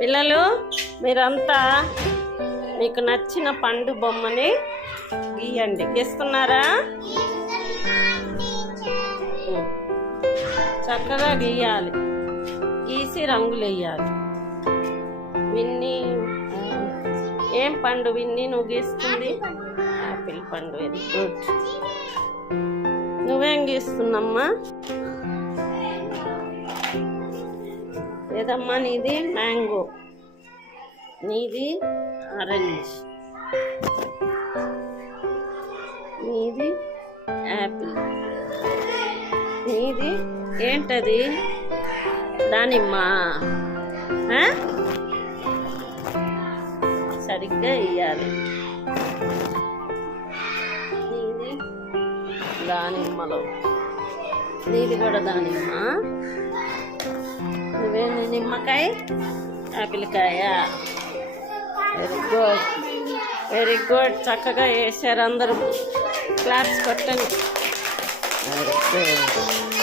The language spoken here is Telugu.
పిల్లలు మీరంతా మీకు నచ్చిన పండు బొమ్మని గీయండి. గీస్తున్నారా? చక్కగా గీయాలి. గీసి రంగులు వేయాలి. విన్ని ఏం పండు విన్ని నువ్వు గీస్తుంది? యాపిల్ పండు. Very good. నువ్వేం గీస్తున్నామ్మా? ఏదమ్మా నీది? మ్యాంగో. నీది ఆరెంజ్. నీది యాపిల్. నీది ఏంటది? దానిమ్మ. సరిగ్గా వేయాలి. నీది దానిమ్మలో. నీది కూడా దానిమ్మ. నువ్వేంది? నిమ్మకాయ, యాపిల్కాయ. Very good, very good. చక్కగా వేసారు అందరూ. క్లాప్స్ కొట్టండి. Very good.